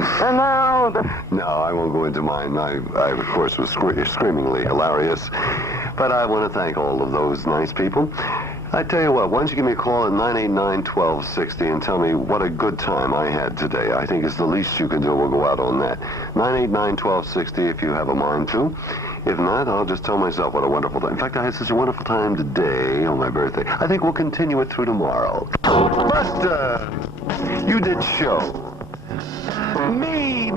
And now No, I won't go into mine. I of course, was screamingly hilarious. But I want to thank all of those nice people. I tell you what, why don't you give me a call at 989-1260 and tell me what a good time I had today. I think it's the least you can do. We'll go out on that. 989-1260 if you have a mind to. If not, I'll just tell myself what a wonderful time. In fact, I had such a wonderful time today on my birthday. I think we'll continue it through tomorrow. But, you did show. Me,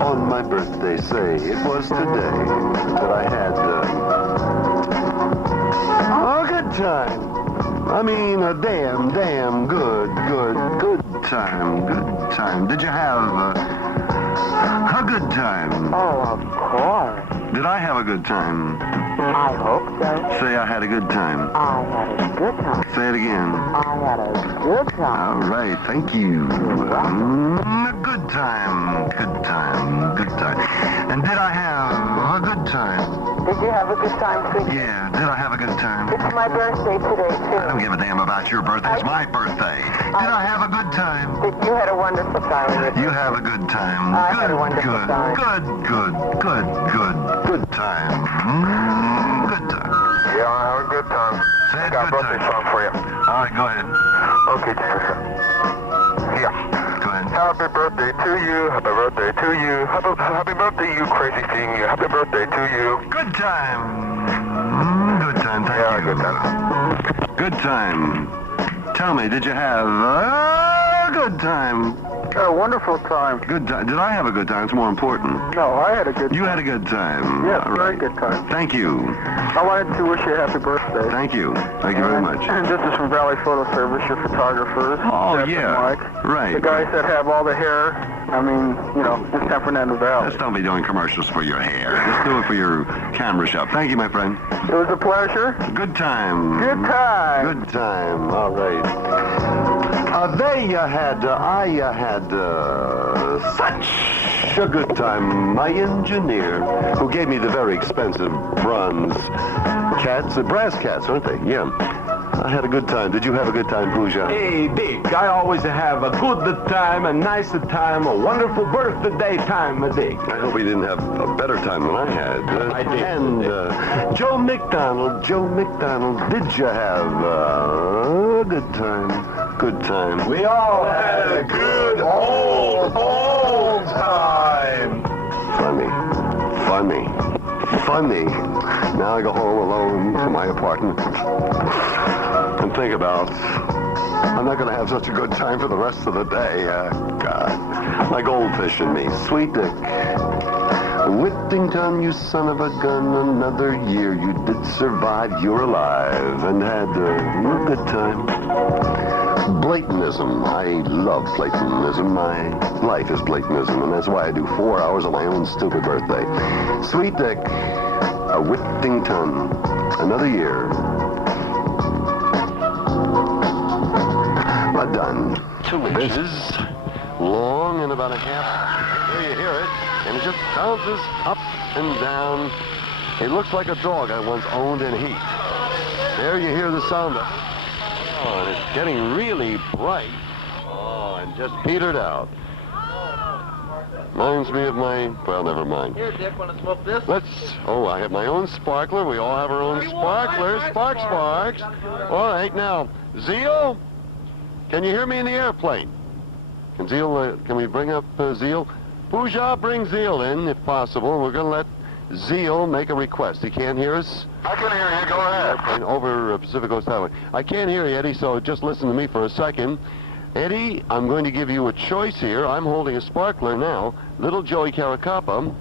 on my birthday, say it was today that I had a good time. I mean, a damn good time. Good time. Did you have a good time? oh, of course. Did I have a good time? I hope so. Say I had a good time. I had a good time. Say it again. I had a good time. All right, thank you. A good time. Good time. Good time. And did I have a good time? Did you have a good time, sweetie? Yeah, did I have a good time? It's my birthday today, too. I don't give a damn about your birthday. It's my birthday. Did I have a good time? You had a wonderful time. You have a good time. I had a wonderful time. Good time. Good time. Yeah, I have a good time. Say it, Got a good birthday time. song for you. All right, go ahead. Okay, Patricia. Yeah. Go ahead. Happy birthday to you. Happy birthday to you. Happy birthday, you crazy thing. Happy birthday to you. Good time. Good time. Thank Yeah, you. good time. Good time. Tell me, did you have a good time? Had a wonderful time. Good time. Did I have a good time? It's more important. No, I had a good You had a good time. Yes, All very right. good time. Thank you. I wanted to wish you a happy birthday. Thank you. Thank you very much. And this is from Valley Photo Service, your photographers. Oh, Jeff and yeah. Mike. Right. The guys that have all the hair. I mean, you know, in San Fernando Valley. Just don't be doing commercials for your hair. Just do it for your camera shop. Thank you, my friend. It was a pleasure. Good time. Good time. Good time. All right. There you had, I had such a good time. My engineer, who gave me the very expensive bronze cats, the brass cats, aren't they? Yeah. I had a good time. Did you have a good time, Pooja? Hey, Dick, I always have a good time, a nice time, a wonderful birthday time, Dick. I hope he didn't have a better time than I had. I did. And Joe McDonald, did you have a good time? Good time. We all had a good old time. Funny. Now I go home alone to my apartment and think about I'm not going to have such a good time for the rest of the day. God. My goldfish in me. Sweet Dick. Whittington, you son of a gun, another year you did survive. You're alive and had a good time. Blatantism. I love Platonism. My life is Platonism, and that's why I do 4 hours on my own stupid birthday. Sweet Dick, a Whittington, another year. Done. 2 inches long and about a half. There you hear it, and it just bounces up and down. It looks like a dog I once owned in heat. There you hear the sound of it. Oh, and it's getting really bright. Oh, and just petered out. Reminds me of my, well, never mind. Here, Dick, want to smoke this? I have my own sparkler. We all have our own sparklers. Sparks. All right, now, Zeal, can you hear me in the airplane? Can we bring up Zeal? Pooja, bring Zeal in, if possible. We're going to let Zeal make a request. He can't hear us? I can hear you. Go ahead. And over Pacific Coast Highway. I can't hear you, Eddie, so just listen to me for a second. Eddie, I'm going to give you a choice here. I'm holding a sparkler now. Little Joey Caracappa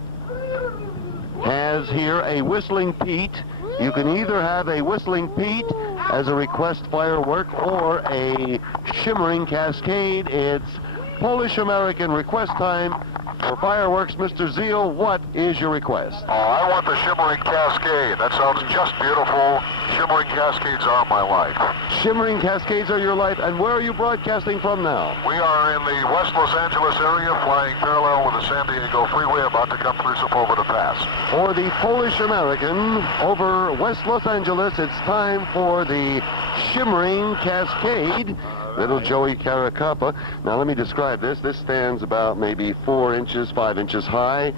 has here a Whistling Pete. You can either have a Whistling Pete as a request firework or a Shimmering Cascade. It's Polish-American request time for fireworks. Mr. Zeal, what is your request? Oh, I want the Shimmering Cascade. That sounds just beautiful. Shimmering Cascades are my life. Shimmering Cascades are your life. And where are you broadcasting from now? We are in the West Los Angeles area, flying parallel with the San Diego Freeway, about to come through Sepulveda Pass. For the Polish-American over West Los Angeles, it's time for the Shimmering Cascade. little Joey Caracappa. Now let me describe this. This stands about maybe 4 inches, 5 inches high,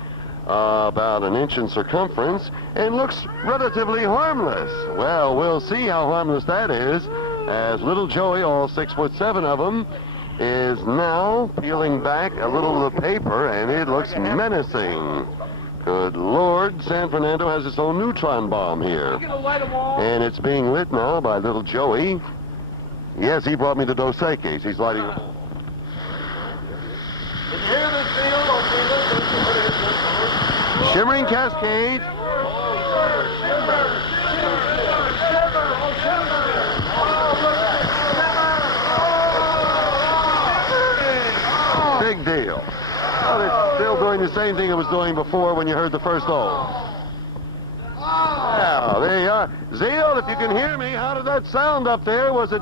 about an inch in circumference, and looks relatively harmless. Well, we'll see how harmless that is, as little Joey, all 6'7" of him, is now peeling back a little of the paper, and it looks menacing. Good Lord, San Fernando has its own neutron bomb here. And it's being lit now by little Joey. Yes, he brought me the Dos Equis. He's lighting the ball. Can you hear this deal? Shimmering cascade. Big deal. Well, it's still doing the same thing it was doing before when you heard the first "oh." Now, there you are. Zeal, if you can hear me, how did that sound up there? Was it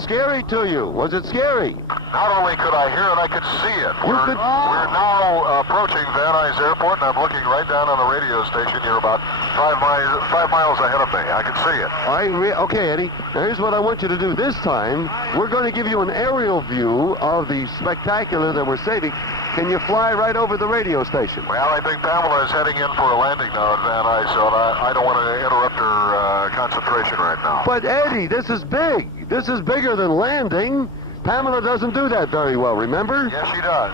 scary to you? Was it scary? Not only could I hear it, I could see it. We're now approaching Van Nuys Airport, and I'm looking right down on the radio station. You're about 5 miles ahead of me. I can see it. Okay, Eddie. Now, here's what I want you to do. This time, we're going to give you an aerial view of the spectacular that we're saving. Can you fly right over the radio station? Well, I think Pamela is heading in for a landing now at Van Nuys, so I don't want to interrupt her concentration right now. But, Eddie, this is big. This is bigger than landing. Pamela doesn't do that very well, remember? Yes, she does.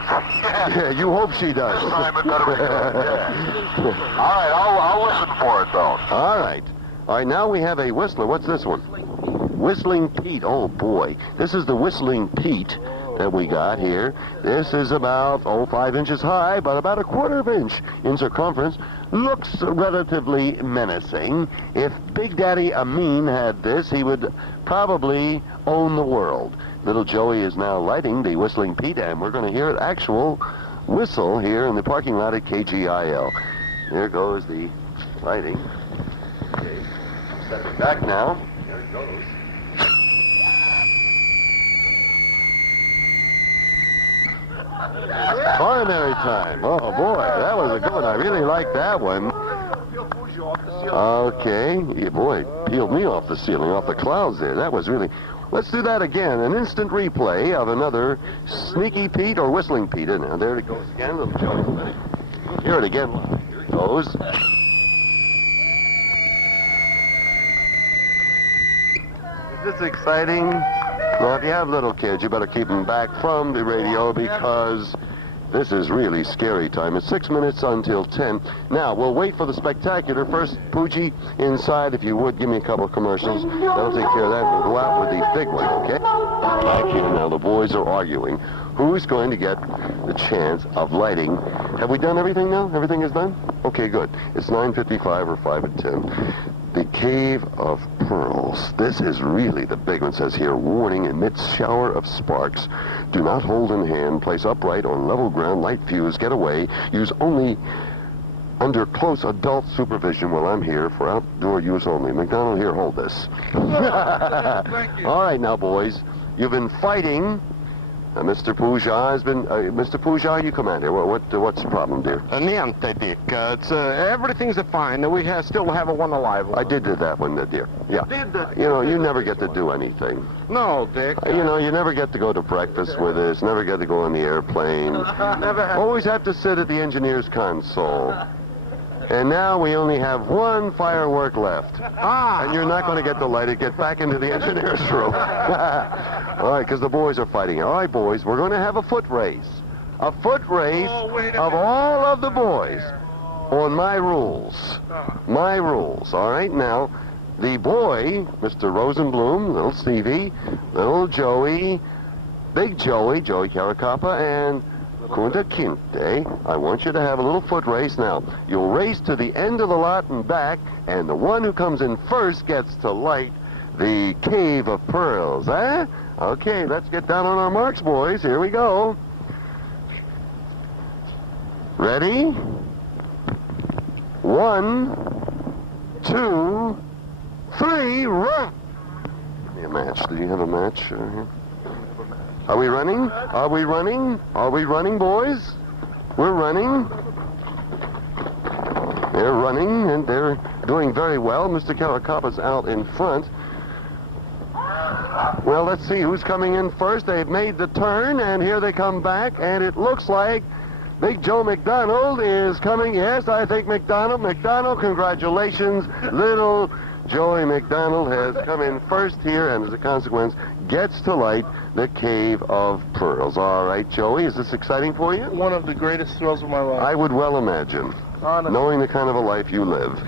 Yeah, you hope she does. This time it better be good, yeah. All right, I'll listen for it, though. All right. All right, now we have a whistler. What's this one? Whistling Pete. Oh, boy. This is the Whistling Pete that we got here. This is about, 5 inches high, but about a 1/4 inch in circumference. Looks relatively menacing. If Big Daddy Amin had this, he would probably own the world. Little Joey is now lighting the Whistling Pete, and we're going to hear an actual whistle here in the parking lot at KGIL. There goes the lighting. Okay, stepping back now. There it goes. Culinary time. Oh, boy, that was a good one. I really like that one. Okay. Yeah, boy, peeled me off the ceiling, off the clouds there. That was really... Let's do that again. An instant replay of another Sneaky Pete or Whistling Pete. Now, there it goes again. Little Joey. Hear it again. Here it goes. Is this exciting? Well, if you have little kids, you better keep them back from the radio because this is really scary time. It's 6 minutes until 10. Now, we'll wait for the spectacular. First, Pooji, inside, if you would, give me a couple of commercials. That'll take care of that. We'll go out with the big one, okay? Back here now, the boys are arguing. Who's going to get the chance of lighting? Have we done everything now? Everything is done? Okay, good. It's 9:55 or 5 at 10. The Cave of Pearls. This is really the big one. It says here, warning, amidst shower of sparks. Do not hold in hand. Place upright on level ground. Light fuse. Get away. Use only under close adult supervision while I'm here for outdoor use only. McDonald, here, hold this. Thank you. All right now, boys. You've been fighting. Mr. Pooja has been... Mr. Pooja, you come out here. What's the problem, dear? Niente, Dick. Everything's fine. We still have one alive. I did that one, dear. Yeah. You know, you never get to do anything. No, Dick. You know, you never get to go to breakfast with us, never get to go on the airplane. Never have. Always have to sit at the engineer's console. And now we only have one firework left. And you're not going to get to light it. Get back into the engineer's room. All right, because the boys are fighting. All right, boys, we're going to have a foot race. A foot race of all of the boys on my rules. My rules. All right, now, the boy, Mr. Rosenblum, little Stevie, little Joey, Big Joey, Joey Caracappa, and Kunta Kinte, I want you to have a little foot race. Now, you'll race to the end of the lot and back, and the one who comes in first gets to light the Cave of Pearls, eh? Okay, let's get down on our marks, boys. Here we go. Ready? 1, 2, 3, run! A match. Do you have a match here? Are we running? Are we running? Are we running, boys? We're running. They're running, and they're doing very well. Mr. Caracappa's out in front. Well, let's see who's coming in first. They've made the turn, and here they come back, and it looks like Big Joe McDonald is coming. Yes, I think McDonald. McDonald, congratulations. Little Joey McDonald has come in first here, and as a consequence, gets to light the Cave of Pearls. All right, Joey, is this exciting for you? One of the greatest thrills of my life. I would well imagine, Honestly. knowing the kind of a life you live.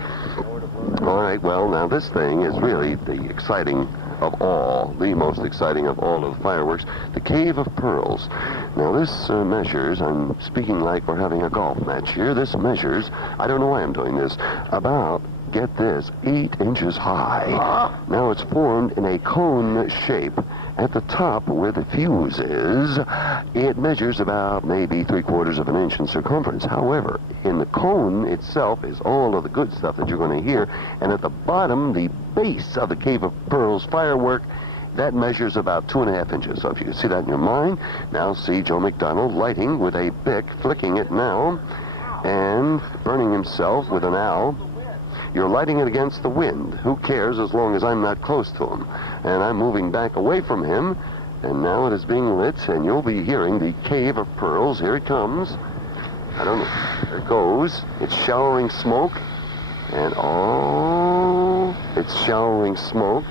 All right, well, now this thing is really the exciting of all, the most exciting of all of the fireworks, the Cave of Pearls. Now this measures, I'm speaking like we're having a golf match here, this measures, I don't know why I'm doing this, about, get this, 8 inches high. Now it's formed in a cone shape. At the top, where the fuse is, it measures about maybe 3/4 of an inch in circumference. However, in the cone itself is all of the good stuff that you're going to hear, and at the bottom, the base of the Cave of Pearls firework, that measures about 2.5 inches. So if you can see that in your mind, now see Joe McDonald lighting with a Bic, flicking it now, and burning himself with an owl. You're lighting it against the wind. Who cares as long as I'm not close to him? And I'm moving back away from him, and now it is being lit, and you'll be hearing the Cave of Pearls. Here it comes. I don't know. There it goes. It's showering smoke, and oh, it's showering smoke.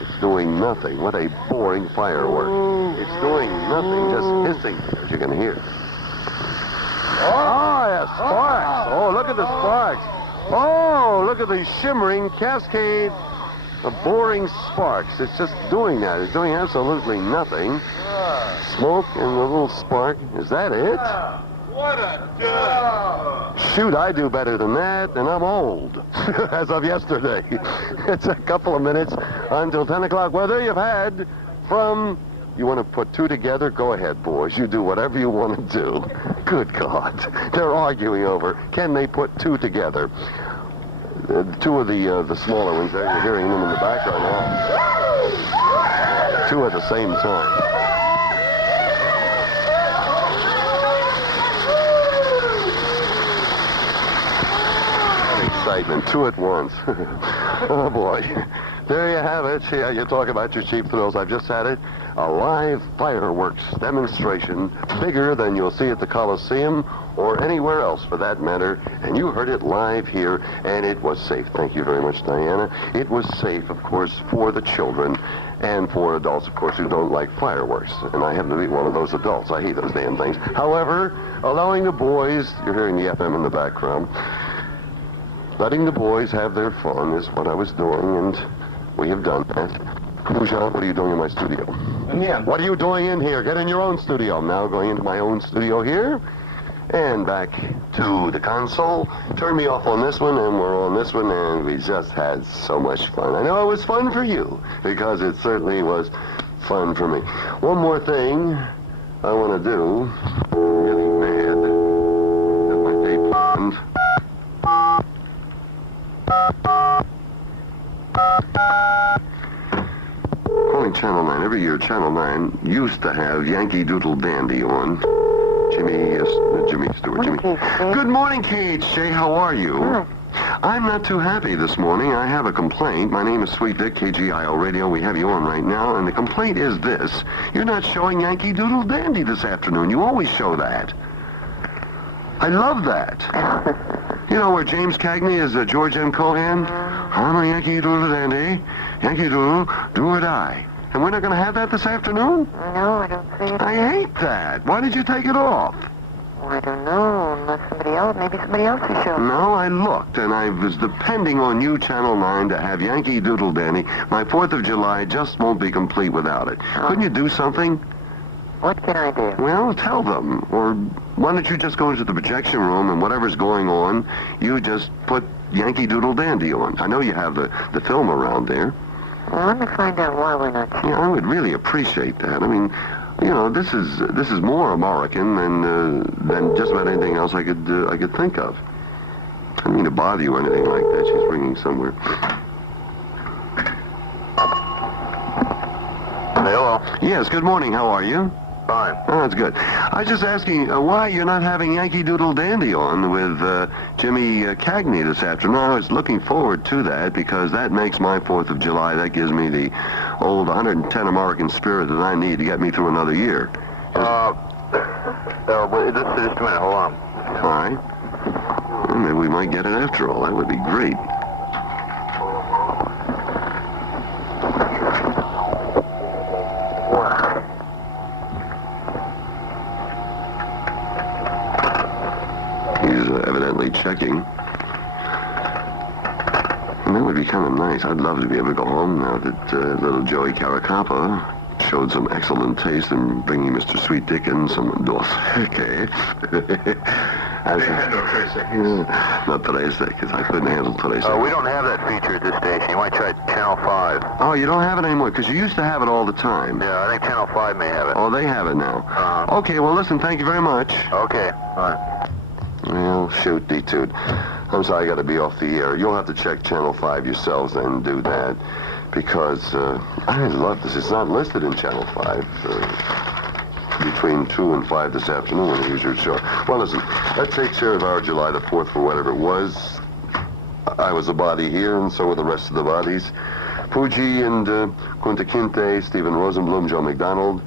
It's doing nothing. What a boring firework. It's doing nothing, just hissing, as you're going to hear. Oh, yeah, sparks. Oh, look at the sparks. Oh, look at the shimmering cascade of boring sparks. It's just doing that. It's doing absolutely nothing. Smoke and a little spark. Is that it? What a good. Shoot, I do better than that, and I'm old, as of yesterday. It's a couple of minutes until 10 o'clock. Well, there you've had from... You want to put 2 together? Go ahead, boys. You do whatever you want to do. Good God. They're arguing over, can they put 2 together? 2 of the smaller ones there, you're hearing them in the background now. 2 at the same time. Excitement, 2 at once. Oh, boy. There you have it. Yeah, you talk about your cheap thrills. I've just had it. A live fireworks demonstration, bigger than you'll see at the Coliseum or anywhere else for that matter. And you heard it live here, and it was safe. Thank you very much, Diana. It was safe, of course, for the children and for adults, of course, who don't like fireworks. And I happen to be one of those adults. I hate those damn things. However, allowing the boys, you're hearing the FM in the background, letting the boys have their fun is what I was doing, and we have done that. Jean, what are you doing in my studio? Yeah. What are you doing in here? Get in your own studio. I'm now going into my own studio here. And back to the console. Turn me off on this one, and we're on this one, and we just had so much fun. I know it was fun for you, because it certainly was fun for me. One more thing I want to do. I'm getting mad at my tape band. Calling Channel 9. Every year, Channel 9 used to have Yankee Doodle Dandy on. Jimmy Stewart. Good morning, KHJ. How are you? I'm not too happy this morning. I have a complaint. My name is Sweet Dick, KGIL Radio. We have you on right now, and the complaint is this. You're not showing Yankee Doodle Dandy this afternoon. You always show that. I love that. You know where James Cagney is George M. Cohan? I'm a Yankee Doodle Dandy. Yankee Doodle, do or die. And we're not going to have that this afternoon? No, I don't see it. I hate that. Why did you take it off? Well, I don't know. Unless somebody else, maybe somebody else will show. No, I looked, and I was depending on you, Channel 9, to have Yankee Doodle Dandy. My 4th of July just won't be complete without it. Couldn't you do something? What can I do? Well, tell them. Or why don't you just go into the projection room, and whatever's going on, you just put Yankee Doodle Dandy on. I know you have the film around there. Well, let me find out why we're not. Yeah, I would really appreciate that. I mean, you know, this is more American than just about anything else I could think of. I don't mean to bother you or anything like that. She's ringing somewhere. Hello. Yes. Good morning. How are you? Fine. Oh, that's good. I was just asking why you're not having Yankee Doodle Dandy on with Jimmy Cagney this afternoon. I was looking forward to that because that makes my 4th of July. That gives me the old 110 American Spirit that I need to get me through another year. Wait, just a minute, hold on. All right. Well, maybe we might get it after all. That would be great. He's evidently checking. And that would be kind of nice. I'd love to be able to go home now that little Joey Caracappa showed some excellent taste in bringing Mr. Sweet Dick in some okay. Not today's because I couldn't handle today's. We don't have that feature at this station. You might try Channel 5. Oh, you don't have it anymore? Because you used to have it all the time. Yeah, I think Channel 5 may have it. Oh, they have it now. Okay, well, listen, thank you very much. Okay, all right. Well, shoot, D-Tude. I'm sorry, I got to be off the air. You'll have to check Channel 5 yourselves and do that. Because I love this. It's not listed in Channel 5 between 2 and 5 this afternoon when they use your show. Well, listen, that takes care of our July the 4th for whatever it was. I was a body here, and so were the rest of the bodies. Fuji and Kunta Kinte, Stephen Rosenblum, Joe McDonald,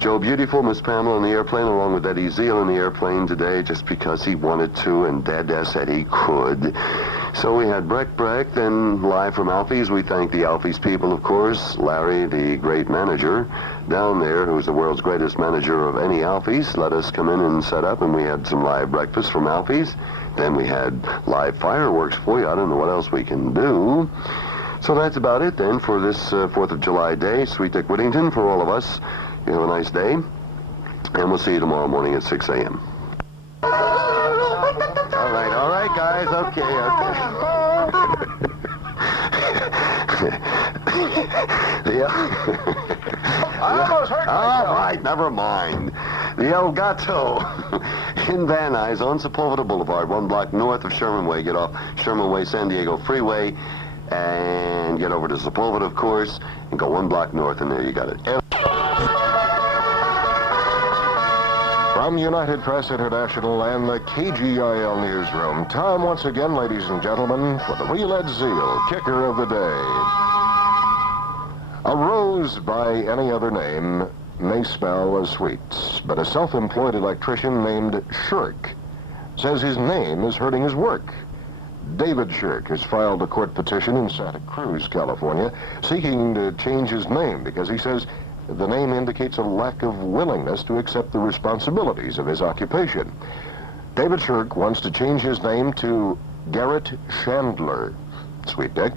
Joe Beautiful, Miss Pamela in the airplane, along with Eddie Zeal in the airplane today, just because he wanted to, and Dad said he could. So we had Breck, then live from Alfie's. We thank the Alfie's people, of course. Larry, the great manager down there, who's the world's greatest manager of any Alfie's, let us come in and set up, and we had some live breakfast from Alfie's. Then we had live fireworks for you. I don't know what else we can do. So that's about it then for this 4th of July day. Sweet Dick Whittington, for all of us. You have a nice day, and we'll see you tomorrow morning at 6 a.m. All right, guys, okay. I almost hurt myself. All right, never mind. The El Gato in Van Nuys on Sepulveda Boulevard, 1 block north of Sherman Way. Get off Sherman Way, San Diego Freeway, and get over to Sepulveda, of course, and go 1 block north, and there you got it. From United Press International and the KGIL Newsroom, time once again, ladies and gentlemen, for the Real Ed Zeal Kicker of the Day. A rose by any other name may smell as sweet, but a self-employed electrician named Shirk says his name is hurting his work. David Shirk has filed a court petition in Santa Cruz, California, seeking to change his name because he says the name indicates a lack of willingness to accept the responsibilities of his occupation. David Shirk wants to change his name to Garrett Chandler. Sweet Dick.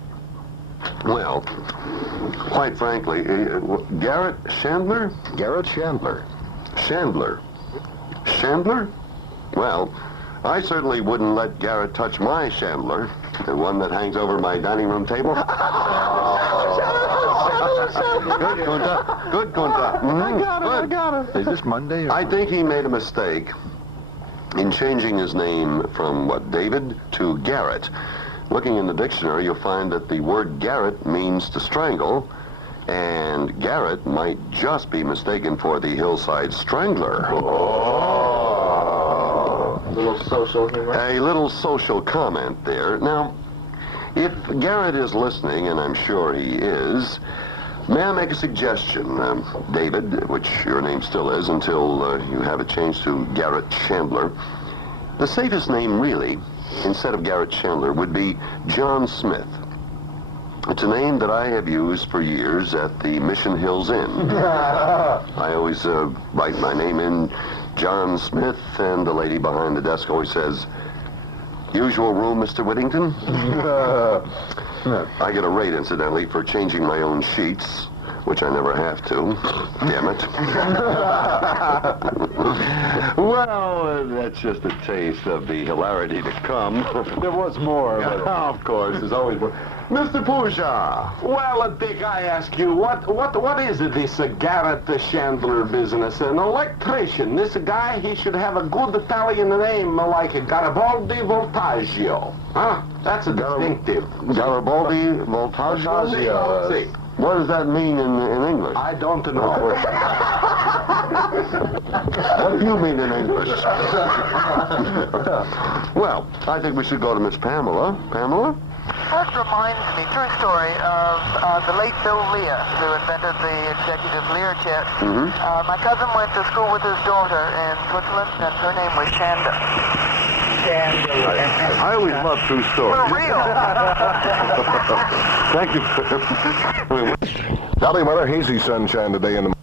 Well, quite frankly, Garrett Chandler? Garrett Chandler. Chandler? Well, I certainly wouldn't let Garrett touch my Chandler, the one that hangs over my dining room table. Good, Kunta. Good, Kunta. I got it. Is this Monday? I think he made a mistake in changing his name from, David to Garrett. Looking in the dictionary, you'll find that the word Garrett means to strangle, and Garrett might just be mistaken for the Hillside Strangler. A little social humor. A little social comment there. Now, if Garrett is listening, and I'm sure he is, may I make a suggestion, David, which your name still is until you have it changed to Garrett Chandler. The safest name, really, instead of Garrett Chandler, would be John Smith. It's a name that I have used for years at the Mission Hills Inn. I always write my name in John Smith, and the lady behind the desk always says, "Usual room, Mr. Whittington?" I get a rate, incidentally, for changing my own sheets, which I never have to. Damn it. Well, that's just a taste of the hilarity to come. There was more, but... Of course, there's always more. Mr. Pooja. Well, Dick, I ask you, what is it, this Garrett Chandler business? An electrician. This guy, he should have a good Italian name like Garibaldi Voltaggio. Huh? That's a distinctive. Garibaldi Voltaggio. See. What does that mean in English? I don't know. What do you mean in English? Well, I think we should go to Miss Pamela. Pamela? That reminds me, true story, of the late Bill Lear, who invented the executive Lear jet. My cousin went to school with his daughter in Switzerland, and her name was Shanda. I always love true stories. For real. Thank you. Cloudy weather, hazy sunshine today in the